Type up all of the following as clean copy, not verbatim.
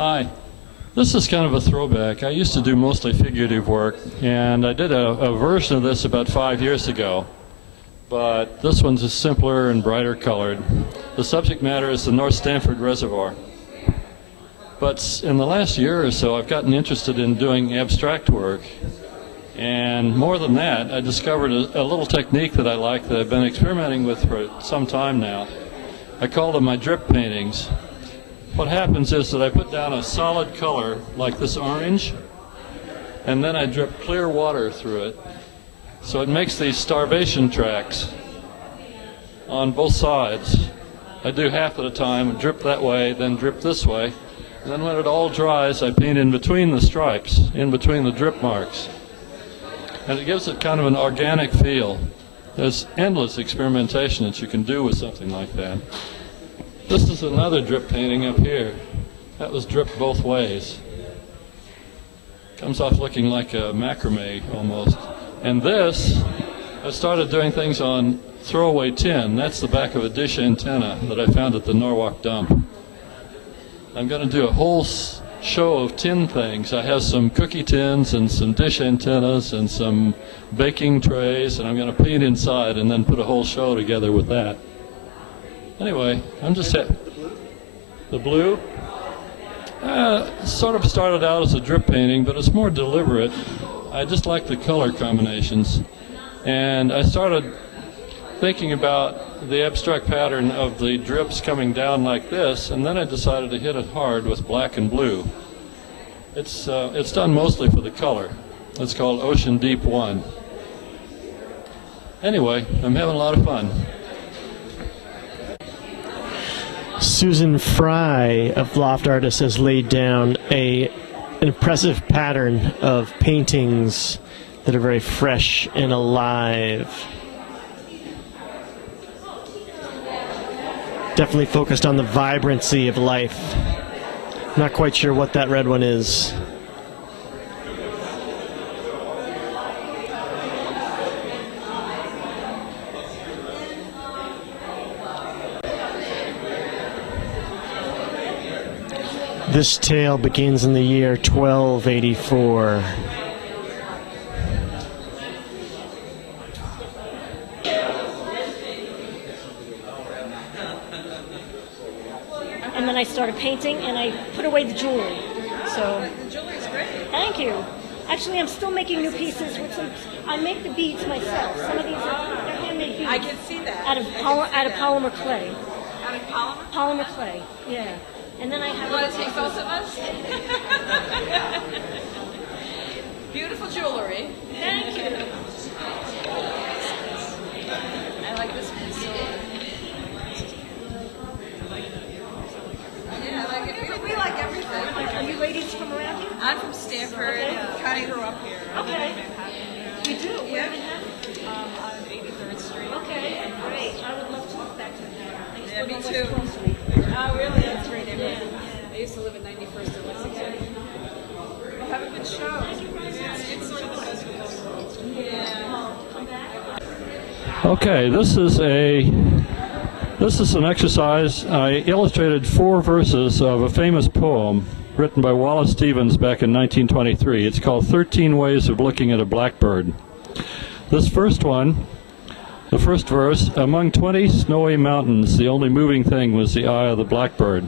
Hi. This is kind of a throwback. I used to do mostly figurative work, and I did a version of this about 5 years ago. But this one's just simpler and brighter colored. The subject matter is the North Stamford Reservoir. But in the last year or so, I've gotten interested in doing abstract work. And more than that, I discovered a little technique that I like that I've been experimenting with for some time now. I call them my drip paintings. What happens is that I put down a solid color like this orange, and then I drip clear water through it. So it makes these starvation tracks on both sides. I do half at a time, drip that way, then drip this way. And then when it all dries, I paint in between the stripes, in between the drip marks. And it gives it kind of an organic feel. There's endless experimentation that you can do with something like that. This is another drip painting up here. That was dripped both ways. Comes off looking like a macrame almost. And this, I started doing things on throwaway tin. That's the back of a dish antenna that I found at the Norwalk dump. I'm going to do a whole show of tin things. I have some cookie tins and some dish antennas and some baking trays, and I'm going to paint inside and then put a whole show together with that. Anyway, I'm just the blue. Sort of started out as a drip painting, but it's more deliberate. I just like the color combinations, and I started thinking about the abstract pattern of the drips coming down like this, and then I decided to hit it hard with black and blue. It's done mostly for the color. It's called Ocean Deep 1. Anyway, I'm having a lot of fun. Susan Fry of Loft Artists has laid down an impressive pattern of paintings that are very fresh and alive. Definitely focused on the vibrancy of life. Not quite sure what that red one is. This tale begins in the year 1284. And then I started painting, and I put away the jewelry. So The jewelry's great. thank you. Actually, I'm still making new pieces with some. I make the beads myself. Some of these are they're handmade beads. I can see that. Out of polymer clay. Out of polymer? Polymer clay. Yeah. And then I have. You want to take both of us? Beautiful jewelry. Thank you. I like this piece. Yeah, I like it. We like everything. Are you ladies from around here? I'm from Stamford. Connie grew up here. Okay. You do? Yeah. Where do you have? On 83rd Street. Okay. Great. I would love to look back to that. Yeah, me too. Oh, really? That's a great neighborhood. I used to live at 91st and Lexington. Well, have a good show. It's like the best of the Yeah. Okay, this is an exercise. I illustrated 4 verses of a famous poem written by Wallace Stevens back in 1923. It's called 13 Ways of Looking at a Blackbird. This first one, the first verse, among 20 snowy mountains, the only moving thing was the eye of the blackbird.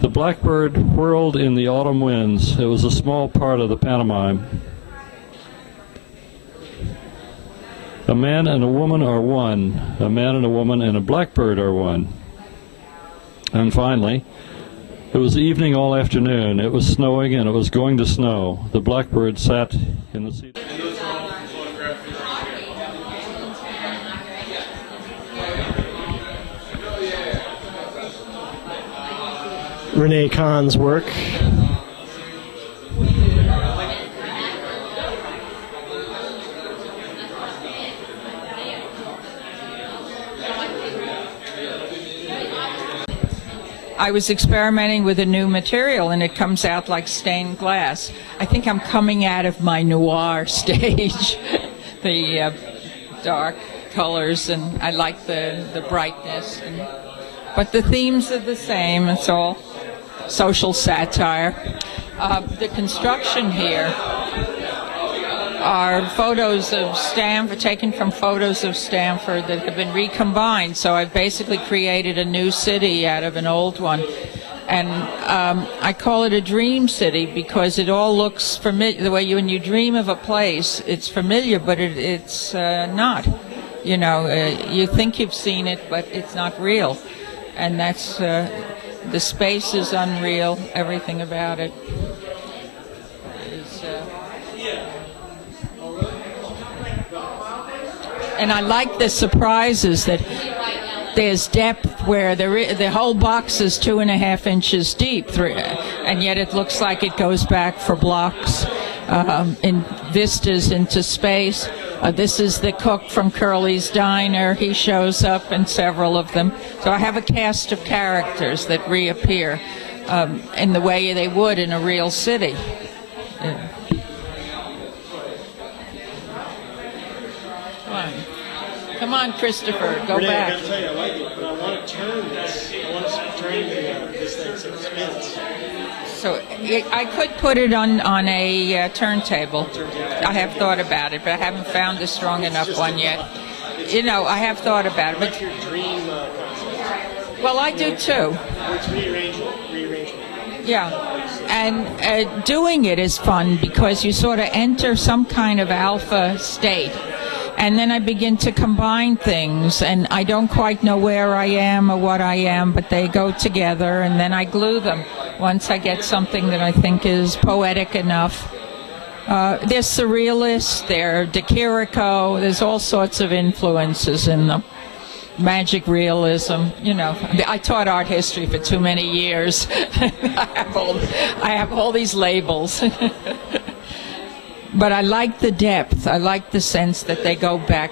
The blackbird whirled in the autumn winds. It was a small part of the pantomime. A man and a woman are one. A man and a woman and a blackbird are one. And finally, it was evening all afternoon. It was snowing and it was going to snow. The blackbird sat in the seat. Renee Kahn's work. I was experimenting with a new material and it comes out like stained glass. I think I'm coming out of my noir stage. The dark colors, and I like the brightness. And But the themes are the same. It's all social satire. The construction here are photos of Stamford, taken from photos of Stamford that have been recombined. So I've basically created a new city out of an old one. And I call it a dream city because it all looks familiar. The way when you dream of a place, it's familiar, but it's not. You know, you think you've seen it, but it's not real. And that's, the space is unreal, everything about it is, and I like the surprises that there's depth where the whole box is 2.5 inches deep, and yet it looks like it goes back for blocks in vistas into space. This is the cook from Curly's Diner. He shows up in several of them. So I have a cast of characters that reappear in the way they would in a real city. Yeah. Come on, Christopher, go Renee, back. I gotta tell you, I like it, but I want to turn this. I want to turn this thing so it spins. So I could put it on a turntable. I have thought about it, but I haven't found a strong enough one yet. You know, I have thought about it. But Your dream concept. well, I do too. It's rearrangement. Yeah, and doing it is fun because you sort of enter some kind of alpha state. And then I begin to combine things, and I don't quite know where I am or what I am, but they go together, and then I glue them once I get something that I think is poetic enough. They're surrealists, they're De Chirico, there's all sorts of influences in them. Magic realism, you know. I taught art history for too many years. I have all these labels. But I like the depth. I like the sense that they go back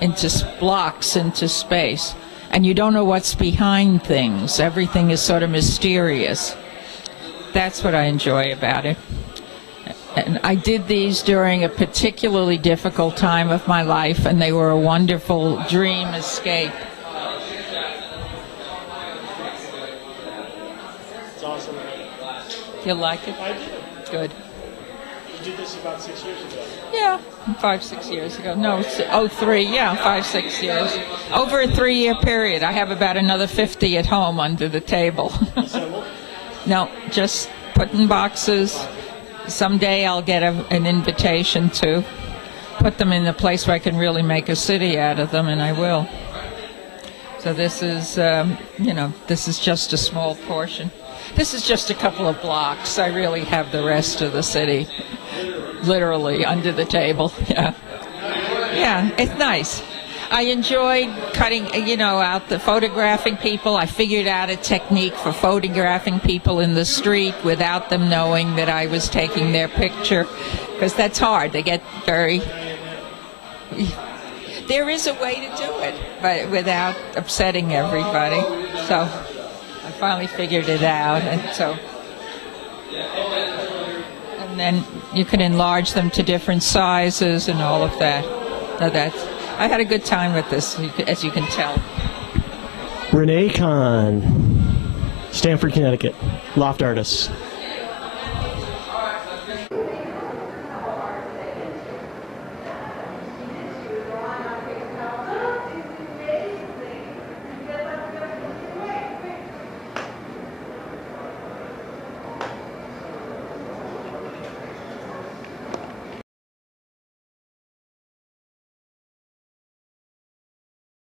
into blocks, into space. And you don't know what's behind things. Everything is sort of mysterious. That's what I enjoy about it. And I did these during a particularly difficult time of my life, and they were a wonderful dream escape. It's awesome. You like it? I did. Good. You did this about 6 years ago. Yeah, 5, 6 years ago. No, it's 03. Yeah, 5, 6 years. Over a 3-year period. I have about another 50 at home under the table. No, just put in boxes. Someday I'll get an invitation to put them in a place where I can really make a city out of them, and I will. So this is, you know, this is just a small portion. This is just a couple of blocks. I really have the rest of the city literally under the table. Yeah, yeah, it's nice. I enjoyed cutting, you know, out the photographing people. I figured out a technique for photographing people in the street without them knowing that I was taking their picture, because that's hard. They get very... There is a way to do it, but without upsetting everybody. So I finally figured it out, and so... And then you can enlarge them to different sizes and all of that. So that's... I had a good time with this, as you can tell. Renee Kahn, Stamford, Connecticut, loft artist.